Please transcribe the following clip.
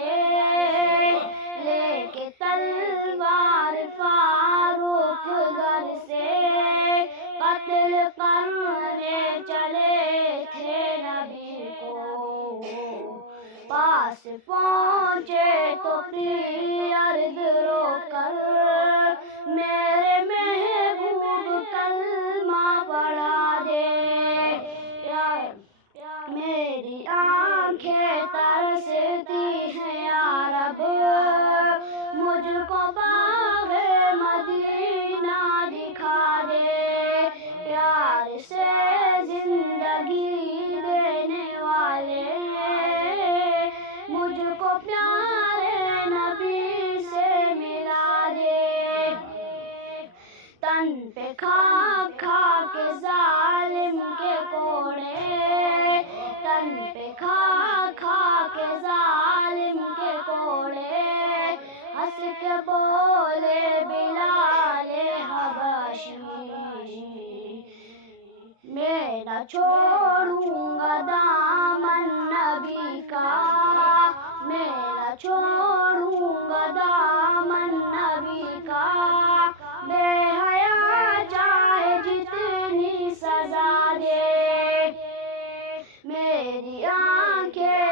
سے لے کے تلوار فاروق گھر سے قتل کرنے چلے تھے نبی کو، پاس پہنچے تو کی عرض رو کر میرے محبوب کلمہ پڑھا دے، میری آنکھیں ترستی ہیں یا رب، مجھ کو باغ مدینہ دکھا دے، پیار سے زندگی دینے والے مجھ کو پیارے نبی سے ملا دے، تن پہ کھا کھا کے ظالم کے کوڑے، تن پہ کھا کھا کے ظالم کے کوڑے، ہنس کے بولے بلال حبشی میں نہ چھوڑوں گا دامن نبی کا، میں نہ چھوڑوں گا دامن نبی کا، بے حیا چاہے جتنی سزا دے، میری آنکھیں